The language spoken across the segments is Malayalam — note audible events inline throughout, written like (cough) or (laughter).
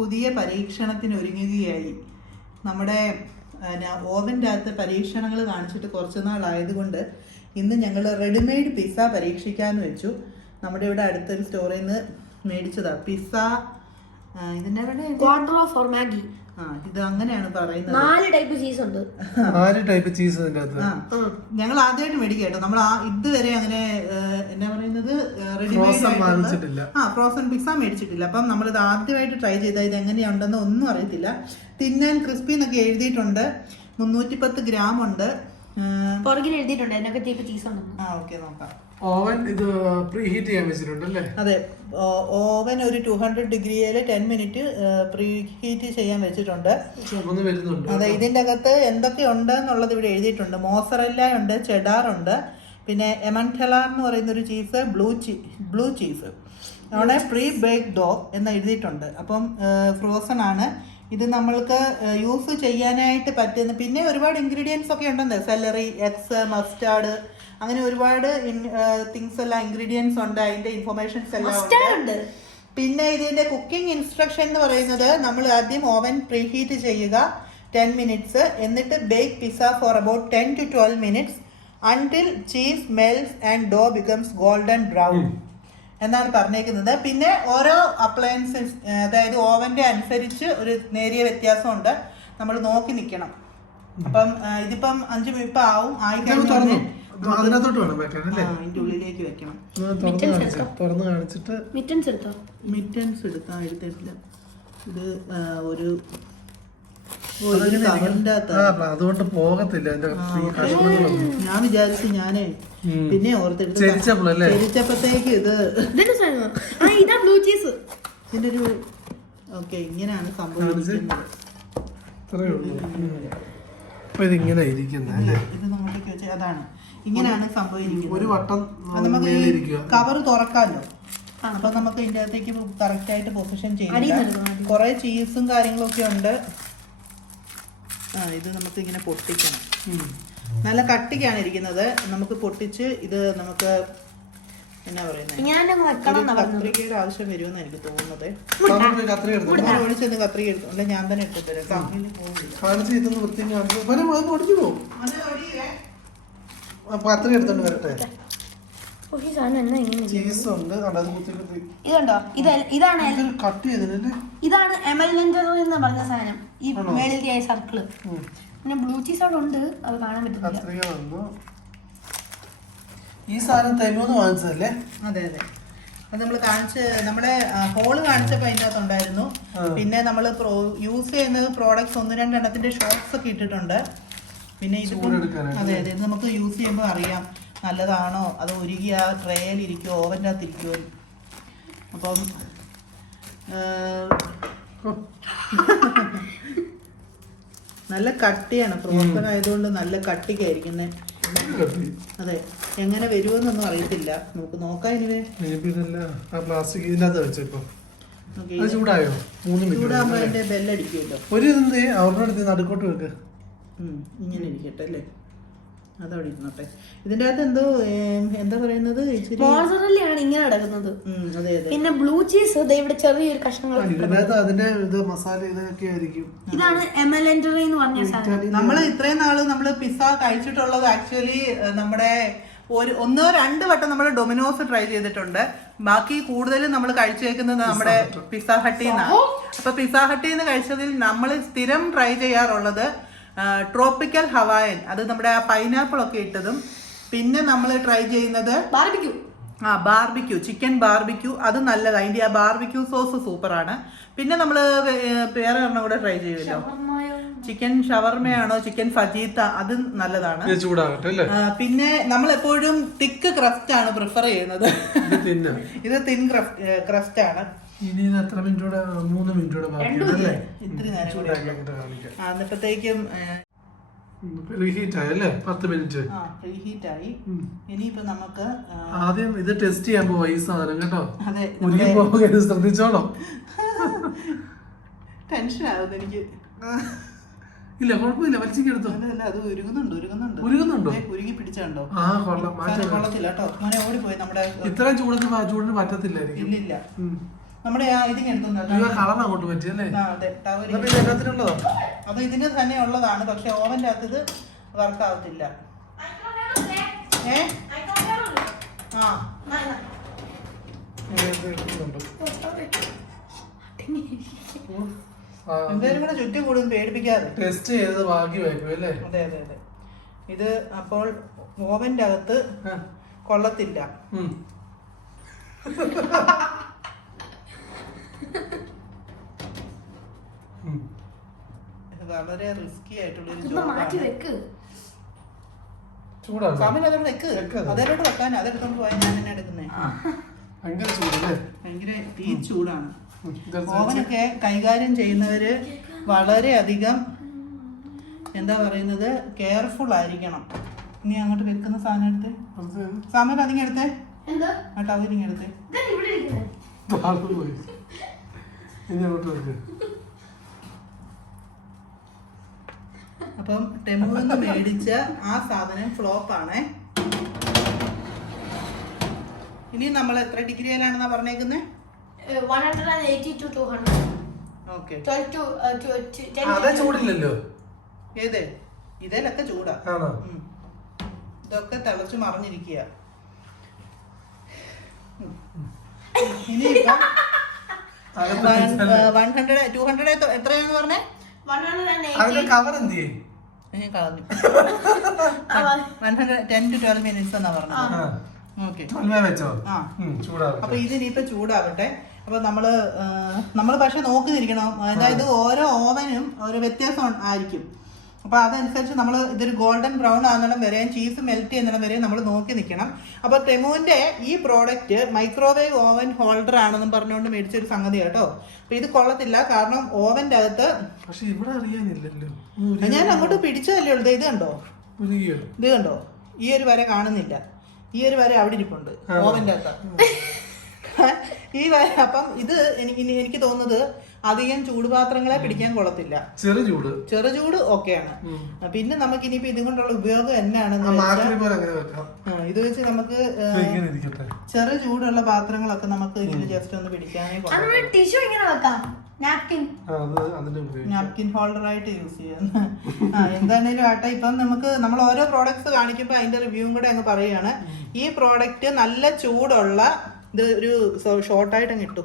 പുതിയ പരീക്ഷണത്തിന് ഒരുങ്ങുകയായി. നമ്മുടെ ഓവന്റെ അകത്ത് പരീക്ഷണങ്ങൾ കാണിച്ചിട്ട് കുറച്ച് നാളായതുകൊണ്ട് ഇന്ന് ഞങ്ങൾ റെഡിമെയ്ഡ് പിസ്സ പരീക്ഷിക്കാമെന്ന് വെച്ചു. നമ്മുടെ ഇവിടെ അടുത്തൊരു സ്റ്റോറിൽ നിന്ന് മേടിച്ചതാണ് പിസ്സ ഇതിന്റെ ഫോർ മാഗി ഇത് അങ്ങനെയാണ് പറയുന്നത്. നാല് ടൈപ്പ് ചീസ് ഉണ്ട്. നാല് ടൈപ്പ് ചീസ് ഇതിന്റെ അകത്ത്. ഞങ്ങൾ ആദ്യമായിട്ട് മേടിക്കുക കേട്ടോ. നമ്മൾ ആ ഇതുവരെ അങ്ങനെ എന്നാ പറയുന്നത് റെഡിമെയ്ഡ്. ആ ഫ്രോസൺ പിസ്സ മേടിച്ചിട്ടില്ല. അപ്പം നമ്മൾ ഇത് ആദ്യമായിട്ട് ട്രൈ ചെയ്താൽ ഇത് എങ്ങനെയുണ്ടെന്ന് ഒന്നും അറിയത്തില്ല. തിന്നാൻ ക്രിസ്പി എന്നൊക്കെ എഴുതിയിട്ടുണ്ട്. മുന്നൂറ്റി പത്ത് ഗ്രാം ഉണ്ട് പുറകിൽ എഴുതിയിട്ടുണ്ട്. എന്നൊക്കെ ടൈപ്പ് ചീസ് ഉണ്ടെന്ന്. ആ ഓക്കെ നോക്കാം. ഓവൻ ഇത് പ്രീ ഹീറ്റ് ചെയ്യാൻ വെച്ചിട്ടുണ്ട് അല്ലേ അതെ ഓവൻ ഒരു ടു ഹൺഡ്രഡ് ഡിഗ്രിയിൽ ടെൻ മിനിറ്റ് പ്രീ ഹീറ്റ് ചെയ്യാൻ വെച്ചിട്ടുണ്ട്. അതെ ഇതിന്റെ അകത്ത് എന്തൊക്കെ ഉണ്ട് എന്നുള്ളത് ഇവിടെ എഴുതിയിട്ടുണ്ട്. മോസറല്ല ഉണ്ട് ചെഡാർ ഉണ്ട്. പിന്നെ എമന്റലാർ എന്ന് പറയുന്ന ഒരു ചീസ് ബ്ലൂ ചീ ബ്ലൂ ചീസ് അവിടെ പ്രീ ബേക്ക് ഡോ എന്ന് എഴുതിയിട്ടുണ്ട്. അപ്പം ഫ്രോസൺ ആണ്. ഇത് നമ്മൾക്ക് യൂസ് ചെയ്യാനായിട്ട് പറ്റുന്ന പിന്നെ ഒരുപാട് ഇൻഗ്രീഡിയൻസ് ഒക്കെ ഉണ്ടെന്ന് സെലറി എക്സ് മസ്റ്റാർഡ് അങ്ങനെ ഒരുപാട് തിങ്സ് എല്ലാം ഇൻഗ്രീഡിയൻസ് ഉണ്ട് അതിന്റെ ഇൻഫർമേഷൻസ് എല്ലാം ഉണ്ട്. ഉണ്ട്. പിന്നെ ഇതിന്റെ കുക്കിംഗ് ഇൻസ്ട്രക്ഷൻ എന്ന് പറയുന്നത് നമ്മൾ ആദ്യം ഓവൻ പ്രീഹീറ്റ് ചെയ്യുക ടെൻ മിനിറ്റ്സ് എന്നിട്ട് bake pizza for about ten to twelve minutes until cheese melts and dough becomes golden brown എന്നാണ് പറഞ്ഞേക്കുന്നത്. പിന്നെ ഓരോ അപ്ലയൻസസ് അതായത് ഓവന്റെ അനുസരിച്ച് ഒരു നേരിയ വ്യത്യാസമുണ്ട്. നമ്മൾ നോക്കി നിൽക്കണം. അപ്പം ഇതിപ്പം അഞ്ച് മിനിറ്റ് ആവും. ആയി കഴിഞ്ഞാൽ അതിനകത്തോട്ട് വേണം വെക്കാൻ അല്ലേ? ഉള്ളിലേക്ക് വെക്കണം. തുറന്ന് കാണിച്ചു കാണിച്ചിട്ട് മിറ്റൻസ് എടുത്തോ? മിറ്റൻസ് എടുക്കാൻ എടുത്തിട്ടില്ല. ഇത് ഒരു അതുകൊണ്ട് പോകത്തില്ല. ഞാൻ വിചാരിച്ചു ഞാനേ. പിന്നെ ഓർത്തെടുത്ത്? ചെരിച്ചപ്പോഴത്തേക്ക് ഇത് ഇതാ. ബ്ലൂ ചീസ് ഇതിന്റെ ഒരു ഓക്കെ ഇങ്ങനെയാണ് സംഭവിക്കുന്നത് ഇതിങ്ങനെ ഇത് നമ്മളിലേക്ക് അതാണ്. ഇങ്ങനെയാണ് സംഭവിക്കുന്നത് ഒരു വട്ടം നമുക്ക് കവർ തുറക്കാമല്ലോ അപ്പൊ നമുക്ക് ഇതിന്റെ അകത്തേക്ക് കറക്റ്റ് ആയിട്ട് പൊസിഷൻ ചെയ്യാം കുറെ ചീസും കാര്യങ്ങളൊക്കെ ഉണ്ട്. ആ ഇത് നമുക്ക് ഇങ്ങനെ പൊട്ടിക്കണം നല്ല കട്ടിക്കാണ് ഇരിക്കുന്നത്. നമുക്ക് പൊട്ടിച്ച് ഇത് നമുക്ക് എന്നാ പറയുന്നത് കത്രികയുടെ ആവശ്യം വരുമെന്ന് എനിക്ക് തോന്നുന്നത്. കവറിൽ കത്രിക എടുത്തോ. അല്ല ഞാൻ തന്നെ എടുത്തു തരാം. കത്രിക എടുത്തോണ്ട് വരട്ടെ. ഇതുണ്ടോ ഇത് ഇതാണ് ഇതാണ് എമൽജർ എന്ന് പറഞ്ഞ സാധനം. ഈ ആണോ? മേളിലത്തെ സർക്കിൾ. പിന്നെ ബ്ലൂ ചീസ് അവിടെ ഉണ്ട്. അത് കാണാൻ പറ്റില്ല ഈ സാധനം തെരുവെന്ന് വാങ്ങിച്ചതല്ലേ? അതെ അതെ. അത് നമ്മൾ കാണിച്ച് നമ്മുടെ ഹോൾ കാണിച്ചപ്പോൾ അതിനകത്ത് ഉണ്ടായിരുന്നു പിന്നെ നമ്മൾ യൂസ് ചെയ്യുന്നത് പ്രോഡക്ട്സ് ഒന്ന് രണ്ടെണ്ണത്തിന്റെ ഷോർട്സ് ഒക്കെ ഇട്ടിട്ടുണ്ട്. പിന്നെ ഇത് അതെ അതെ. ഇത് നമുക്ക് യൂസ് ചെയ്യുമ്പോൾ അറിയാം. നല്ലതാണോ? അത് ഉരുകി ആ ട്രേയിൽ ഇരിക്കുമോ ഓവന്റെ അകത്ത് ഇരിക്കുമോ അപ്പം നല്ല കട്ടിയാണ്. ഫ്രോസൺ ആയതുകൊണ്ട് നല്ല കട്ടിക്കായിരിക്കുന്നത് ആയിരിക്കുന്നത്. അതെ. എങ്ങനെ വരുമെന്നൊന്നും അറിയത്തില്ല. നമുക്ക് നോക്കാം ആ പ്ലാസ്റ്റിക് ഇതിനകത്ത് ചൂടായോ? മൂന്ന് മിനിറ്റ് ബെല്ലടിക്കുമല്ലോ ഒരു ഇതെന്ത്? അവരുടെ അടുത്ത് നടുക്കോട്ട് വെക്ക്. ഇങ്ങനെ ഇരിക്കട്ടെ അല്ലേ? അതവിടെ ഇരുന്നോട്ടെ ഇതിന്റെ അകത്ത് എന്തോ എന്താ പറയുന്നത്? ഇച്ചിരി ഇങ്ങനെ കിടക്കുന്നത് അതെ അതെ. പിന്നെ ബ്ലൂ ചീസ് ദേ ഇവിടെ ചെറിയൊരു കഷ്ണങ്ങൾ അതിന്റെ ഇത് മസാല ഇതൊക്കെ ആയിരിക്കും. ഇതാണ് എമലൻഡറി എന്ന് പറഞ്ഞ സാധനം. നമ്മൾ ഇത്രയും നാൾ നമ്മൾ പിസ്സ കഴിച്ചിട്ടുള്ളത് ആക്ച്വലി നമ്മുടെ ഒരു ഒന്നോ രണ്ട് വട്ടം നമ്മൾ ഡൊമിനോസ് ട്രൈ ചെയ്തിട്ടുണ്ട്. ബാക്കി കൂടുതലും നമ്മൾ കഴിച്ചേക്കുന്നത് നമ്മുടെ പിസ്സ ഹട്ടിൽ നിന്നാണ് അപ്പൊ പിസ്സ ഹട്ടിന്ന് നിന്ന് കഴിച്ചതിൽ നമ്മൾ സ്ഥിരം ട്രൈ ചെയ്യാറുള്ളത് ട്രോപ്പിക്കൽ ഹവായൻ അത് നമ്മുടെ ആ പൈനാപ്പിൾ ഒക്കെ ഇട്ടതും. പിന്നെ നമ്മൾ ട്രൈ ചെയ്യുന്നത് ബാർബിക്യൂ ആ ബാർബിക്യൂ ചിക്കൻ ബാർബിക്യൂ അത് നല്ലതാണ് അതിന്റെ ആ ബാർബിക്യൂ സോസ് സൂപ്പറാണ് പിന്നെ നമ്മൾ വേറെ ഒരെണ്ണം കൂടെ ട്രൈ ചെയ്യുമല്ലോ. ചിക്കൻ ഷവർമയാണോ ചിക്കൻ ഫജീത്ത അത് നല്ലതാണ്. ഇത് ചൂടാകട്ടെ അല്ലേ? പിന്നെ നമ്മൾ എപ്പോഴും തിക്ക് ക്രസ്റ്റ് ആണ് പ്രിഫർ ചെയ്യുന്നത്. ഇത് തിൻ ക്രസ്റ്റ് ആണ്. ഇനി എത്ര മിനിറ്റൂടെ മൂന്ന് മിനിറ്റ് കൂടെ ബാക്കിയുണ്ട് അല്ലേ ഇത്തിരി നേരം കൂടെ ചൂടാക്കി അങ്ങോട്ട് കാണിക്കാം. ആ, എന്നിട്ടത്തേക്കും റീഹീറ്റ് ആയല്ലേ? പത്ത് മിനിറ്റ്. ഇനിയിപ്പോ നമുക്ക് ആദ്യം ഇത് ടെസ്റ്റ് ചെയ്യാൻ പോവാ ഈ സാധനം കേട്ടോ. അതെ ഉരുകി പോകരുത് ശ്രദ്ധിച്ചോണം ടെൻഷൻ ആവുന്നു എനിക്ക്. ഇല്ല കുഴപ്പമില്ല വലിച്ചെടുത്തോ അല്ല അത് ഉരുകുന്നുണ്ട് ഉരുകുന്നുണ്ട്. ഉരുകുന്നുണ്ടോ? ദേ, ഉരുകി പിടിച്ചുണ്ടോ? ആ കൊള്ളാം. മാറ്റം സാധനം കൊള്ളത്തില്ല കേട്ടോ. മോനെ ഓടിപ്പോയി നമ്മുടെ ഇത്രയും ചൂടൊന്നും ആ ചൂടിന് പറ്റത്തില്ലായിരിക്കും. നമ്മുടെ ആ ഇതിന് കളർ അങ്ങോട്ട് പറ്റിയല്ലേ അതെ ഇതിന് തന്നെ ഉള്ളതാണ് പക്ഷെ ഓവന്റെ അകത്ത് ഇത് വർക്ക് ആവത്തില്ല. ഏ? ആ. എന്തായാലും കൂടെ ചുറ്റും കൂടുതൽ പേടിപ്പിക്കാതെ. ടെസ്റ്റ് ചെയ്തത് അല്ലേ? അതെ അതെ അതെ. ഇത് അപ്പോൾ ഓവന്റെ അകത്ത്. കൊള്ളത്തില്ല. (laughs) വളരെ റിസ്കി ആയിട്ടുള്ള ഒരു മാറ്റി ജോബാണ് വെക്ക്. ചൂടാണ്. അതോട് വെക്ക്. വെക്ക് അത്. അതേലോട്ട് വെക്കാൻ അതെടുത്തോണ്ട് പോയാൽ ഞാൻ തന്നെ എടുക്കുന്നേ. ഭയങ്കര ചൂടല്ലേ? ഭയങ്കര തീ ചൂടാണ്. ഉം. ഇതെടുത്ത് വെച്ച്. ഓവനൊക്കെ കൈകാര്യം ചെയ്യുന്നവര് വളരെയധികം എന്താ പറയുന്നത് കെയർഫുൾ ആയിരിക്കണം. ഇനി അങ്ങോട്ട് വെക്കുന്ന സാധനം എടുത്ത്. അത് സാമൻ അതിങ്ങ് എടുത്തേ. എന്താ? ആ ടവലിങ് എടുത്തേ. ഇതാ ഇവിടെ ഇരിക്കുന്നെ? താഴ്ന്നു പോയി. ഇനി അങ്ങോട്ട് വെക്ക്. അപ്പം ടെമുന്ന് മേടിച്ച ആ സാധനം ഫ്ലോപ്പ് ആണേ. ഇനി നമ്മൾ എത്ര ഡിഗ്രിയിലാണെന്നാ പറഞ്ഞേക്കുന്നത് 180 200. ഓക്കെ 12 to, to, to 10 ചൂടില്ലല്ലോ. ഏത്? ഇതിലൊക്കെ ചൂടാ. ഇതൊക്കെ തിളച്ചു മറിഞ്ഞിരിക്കുക (laughs) ഇനി വൺ ഹൺഡ്രഡ് ടു ഹൺഡ്രഡ് എത്രയാണെന്ന് പറഞ്ഞേ? 180. അതിന്റെ കവർ എന്ത് ചെയ്യും ഞാൻ കളഞ്ഞു അവ- one hundred ten to twelve minutes എന്നാ പറഞ്ഞത്. ആ. ഓക്കെ ട്വൽവേ വെച്ചോ? ആ. ഉം, ചൂടാവട്ടെ. അപ്പൊ ഇതിനിപ്പോ ചൂടാവട്ടെ. അപ്പൊ നമ്മൾ നമ്മൾ പക്ഷെ നോക്കിയിരിക്കണം. അതായത് ഓരോ ഓവനും ഒരു വ്യത്യാസം ആയിരിക്കും. അപ്പൊ അതനുസരിച്ച് നമ്മൾ ഇതൊരു ഗോൾഡൻ ബ്രൗൺ ആകുന്നിടം വരെയും ചീസ് മെൽറ്റ് ചെയ്യുന്നിടം വരെയും നമ്മൾ നോക്കി നിൽക്കണം. അപ്പോൾ ടെമുവിന്റെ ഈ പ്രോഡക്റ്റ് മൈക്രോവേവ് ഓവൻ ഹോൾഡർ ആണെന്നും പറഞ്ഞുകൊണ്ട് മേടിച്ചൊരു സംഗതി കേട്ടോ. അപ്പൊ ഇത് കൊള്ളത്തില്ല. കാരണം ഓവന്റെ അകത്ത് പക്ഷെ ഇവിടെ അറിയാനില്ലല്ലോ. ഞാൻ അങ്ങോട്ട് പിടിച്ചതല്ലേ ഉള്ളത് ഇത് കണ്ടോ? ഇത് കണ്ടോ? ഈ ഒരു വര കാണുന്നില്ല. ഈ ഒരു വര അവിടെ ഇരിപ്പുണ്ട്. ഓവന്റെ അകത്ത്. ഈ അപ്പം ഇത് എനിക്ക് ഇനി എനിക്ക് തോന്നുന്നത് അധികം ചൂടുപാത്രങ്ങളെ പിടിക്കാൻ കൊള്ളത്തില്ല. ചെറു ചൂട്. ചെറു ചൂട് ഓക്കെയാണ്. പിന്നെ നമുക്ക് ഇനിയിപ്പോ ഇതും കൊണ്ടുള്ള ഉപയോഗം എന്നാണെന്ന് വെക്കാം. ഇത് വെച്ച് നമുക്ക് ചെറു ചൂടുള്ള പാത്രങ്ങളൊക്കെ നമുക്ക് ഇങ്ങനെ ജസ്റ്റ് ഒന്ന് പിടിക്കാനേ ടിഷ്യൂ ഇങ്ങനെ വെക്കാം. നാപ്കിൻ ആ അത് അതിന്റെ ഉപയോഗിക്കാം നാപ്കിൻ ഹോൾഡർ ആയിട്ട് യൂസ് ചെയ്യാം. ആ എന്താണേലും ആട്ടെ ഇപ്പം നമുക്ക് നമ്മൾ ഓരോ പ്രോഡക്ട്സ് കാണിക്കുമ്പോൾ അതിന്റെ റിവ്യൂവും കൂടെ അങ്ങ് പറയുകയാണ് ഈ പ്രോഡക്റ്റ് നല്ല ചൂടുള്ള ഇത് ഒരു ഷോർട്ടായിട്ട് അങ്ങ് ഇട്ടു.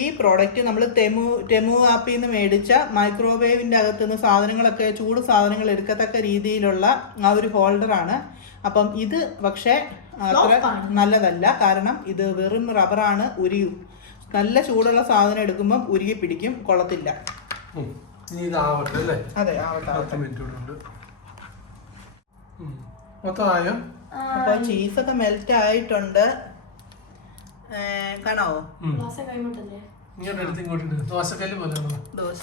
ഈ പ്രോഡക്റ്റ് നമ്മൾ തെമു ടെമു ആപ്പിൽ നിന്ന് മേടിച്ച മൈക്രോവേവിന്റെ അകത്ത് നിന്ന് സാധനങ്ങളൊക്കെ ചൂട് സാധനങ്ങൾ എടുക്കത്തക്ക രീതിയിലുള്ള ആ ഒരു ഹോൾഡറാണ് അപ്പം ഇത് പക്ഷേ അത്ര നല്ലതല്ല. കാരണം ഇത് വെറും റബ്ബറാണ് ഉരിയും. നല്ല ചൂടുള്ള സാധനം എടുക്കുമ്പം ഉരുകി പിടിക്കും. കൊള്ളത്തില്ല. അതെ ആവട്ടെ. മൊത്തം ആയോ അപ്പോൾ ചീസൊക്കെ മെൽറ്റ് ആയിട്ടുണ്ട്. കാണാവോ? ഇങ്ങോട്ട് എടുത്ത് ഇങ്ങോട്ട് ഇട്. ദോശക്കല്ല് പോലെയാണോ ദോശ.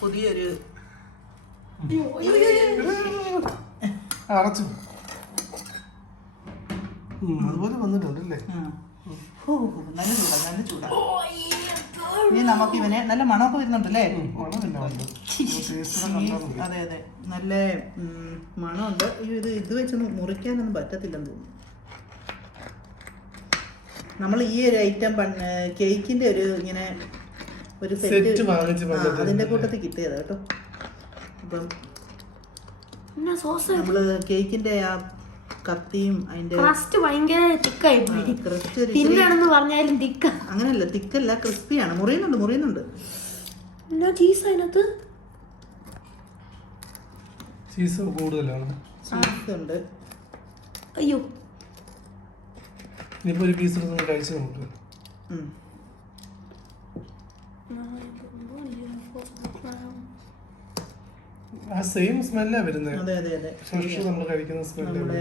പുതിയൊരു അടച്ചു. അതുപോലെ വന്നിട്ടുണ്ട് അല്ലേ ആ. ഹോ, നല്ല ചൂടാ നല്ല ചൂടാ. ഇനി നമുക്ക് ഇവനെ നല്ല മണമൊക്കെ വരുന്നുണ്ടല്ലേ? അതെ അതെ. നല്ല മണമുണ്ട്. ഈ ഇത് ഇത് വെച്ചൊന്നും മുറിക്കാനൊന്നും പറ്റത്തില്ലെന്ന് തോന്നുന്നു. നമ്മൾ ഈ ഒരു ഐറ്റം കേക്കിന്റെ ഒരു ഇങ്ങനെ ഒരു സെറ്റ് അതിന്റെ കൂട്ടത്തിൽ കിട്ടിയതാ കേട്ടോ. അപ്പം നമ്മൾ കേക്കിന്റെ ആ കത്തിയും അതിന്റെ ക്രസ്റ്റ് ഭയങ്കര തിക്കായി തിന്നാണെന്ന് പറഞ്ഞാലും തിക്ക. അങ്ങനെയല്ല തിക്കല്ല ക്രിസ്പിയാണ് മുറിയുന്നുണ്ട് മുറിയുന്നുണ്ട്. എന്നാ ചീസ് അതിനകത്ത്? ചീസ് കൂടുതലാണ്. ചീസ് ഉണ്ട്. അയ്യോ. ഇനിയിപ്പോ ഒരു പീസ് എടുത്ത് കഴിച്ച് നോക്ക്. ആ സെയിം സ്മെല്ലാ വരുന്നത് അതെ അതെ അതെ. ഫ്രഷ് നമ്മൾ കഴിക്കുന്ന സ്മെല്ല് ഇത്.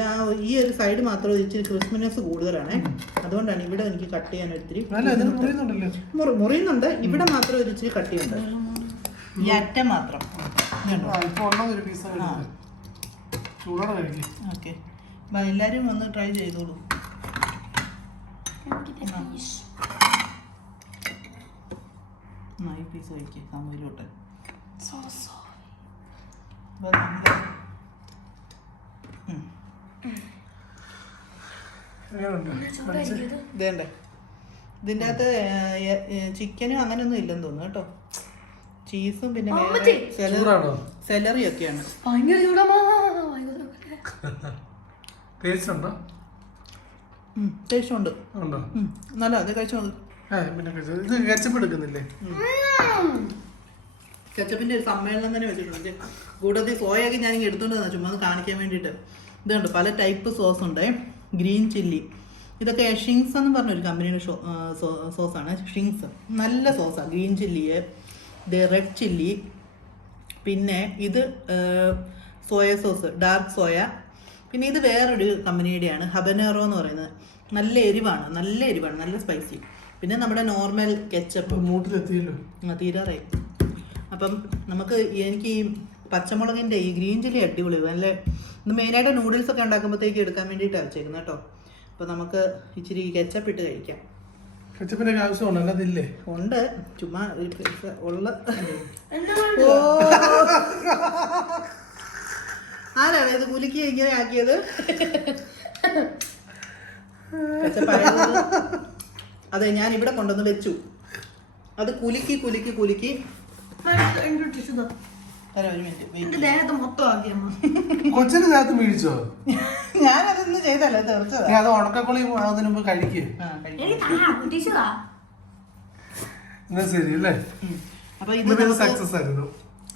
ആ ഈ ഒരു സൈഡ് മാത്രം ഇച്ചിരി ക്രിസ്മസ് കൂടുതലാണ്. അതുകൊണ്ടാണ് ഇവിടെ എനിക്ക് കട്ട് ചെയ്യാൻ ഒത്തിരി അല്ല ഇതിന് മുറിയുന്നുണ്ടല്ലോ. മുറി- മുറിയുന്നുണ്ട്. ഇവിടെ മാത്രം ഒരു ഇച്ചിരി കട്ടിയുണ്ട് ഈ അറ്റ മാത്രം. ഉള്ളത് ഒരു പീസ് ചൂടോടെ കഴിക്കും. ഓക്കെ. എല്ലാവരും ഒന്ന് ട്രൈ ചെയ്തോളൂ. ഈ പീസ് കഴിക്കുക സമൂലോട്ട് അപ്പോൾ ഇതേണ്ടേ. ഇതിന്റെ അകത്ത് ചിക്കനും അങ്ങനെയൊന്നും ഇല്ലെന്ന് തോന്നുന്നു കേട്ടോ. ചീസും പിന്നെ അമ്മച്ചി. ചൂടാണോ? സെലറി ഒക്കെയാണ്. ഭയങ്കര ചൂടമാ ഭയങ്കര ടേസ്റ്റ് ഉണ്ടോ? ടേസ്റ്റ് ഉണ്ട്. ഉണ്ടോ? ഉം. നല്ല അത് കഴിച്ചു നോക്ക് ഏ പിന്നെ കഴിച്ചോ. ഇത് കച്ചപ്പ് എടുക്കുന്നില്ലേ? കെച്ചപ്പിന്റെ ഒരു സമ്മേളനം തന്നെ വെച്ചിട്ടുണ്ട്. ഇത് കൂട്ടത്തിൽ സോയൊക്കെ ഞാൻ ഇങ്ങനെ എടുത്തോണ്ട് തന്നെ ചുമ്മാ ഒന്ന് കാണിക്കാൻ വേണ്ടിയിട്ട്. ഇതുണ്ട് പല ടൈപ്പ് സോസ് ഉണ്ട്. ഗ്രീൻ ചില്ലി ഇതൊക്കെ ഷിങ്സ് എന്ന് പറഞ്ഞൊരു കമ്പനിയുടെ ഷോ സോസാണ് ഷിങ്സ് നല്ല സോസാണ് ഗ്രീൻ ചില്ലി റെഡ് ചില്ലി. പിന്നെ ഇത് സോയ സോസ് ഡാർക്ക് സോയ. പിന്നെ ഇത് വേറൊരു കമ്പനിയുടെയാണ് ഹബനേറോ എന്ന് പറയുന്നത്. നല്ല എരിവാണ് നല്ല എരിവാണ് നല്ല സ്പൈസി പിന്നെ നമ്മുടെ നോർമൽ കെച്ചപ്പ് മൂട്ടിലെത്തിയല്ലോ. ആ, തീരാറായി അപ്പം നമുക്ക് എനിക്ക് ഈ പച്ചമുളകിന്റെ ഈ ഗ്രീൻ ചില്ലി അടിപൊളി നല്ല ഇത് മെയിനായിട്ട് നൂഡിൽസ് ഒക്കെ ഉണ്ടാക്കുമ്പോഴത്തേക്ക് എടുക്കാൻ വേണ്ടിയിട്ടാണ് വെച്ചേക്കുന്നത് കേട്ടോ. അപ്പോൾ നമുക്ക് ഇച്ചിരി കെച്ചപ്പ് ഇട്ട് കഴിക്കാം. കച്ചപ്പിന്റെ ആവശ്യമുണ്ട് അല്ലാതില്ലേ? ഉണ്ട്. ചുമ്മാ ഒരു പൈസ ഉള്ള ഓ. ആരാണ് ഇത് കുലുക്കി ഇങ്ങനെ ആക്കിയത്? കെച്ചപ്പായത്. അതെ ഞാൻ ഇവിടെ കൊണ്ടുവന്ന് വെച്ചു. അത് കുലുക്കി കുലുക്കി കുലുക്കി. തരാം ഒരു മിനിറ്റ്. ദേഹത്ത് മൊത്തം ആക്കിയമ്മ കൊച്ചിന്റെ ദേഹത്ത് നേരത്ത് വീഴിച്ചോ ഞാനതൊന്നും ചെയ്തല്ല തെറിച്ചതാ നീ അത് ഉണക്കക്കുളി അതിന് മുമ്പ് കഴിക്കുക എന്നാ ശരി അല്ലേ? അപ്പൊ ഇത് സക്സസ് ആയിരുന്നു.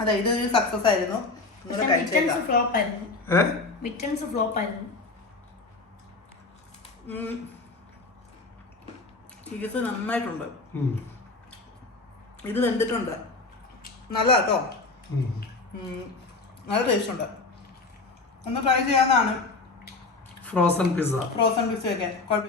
അതെ ഇതൊരു സക്സസ് ആയിരുന്നു. ഫ്ലോപ്പ് ആയിരുന്നു. ഫ്ലോപ്പ് ആയിരുന്നു. ചീസ് നന്നായിട്ടുണ്ട്. ഇത് വെന്തിട്ടുണ്ട്. നല്ല കേട്ടോ നല്ല ടേസ്റ്റ് ഉണ്ട്. ഒന്ന് ട്രൈ ചെയ്യാവുന്നതാണ്. ഫ്രോസൺ പിസ്സ ഫ്രോസൺ പിസയൊക്കെ കുഴപ്പമില്ല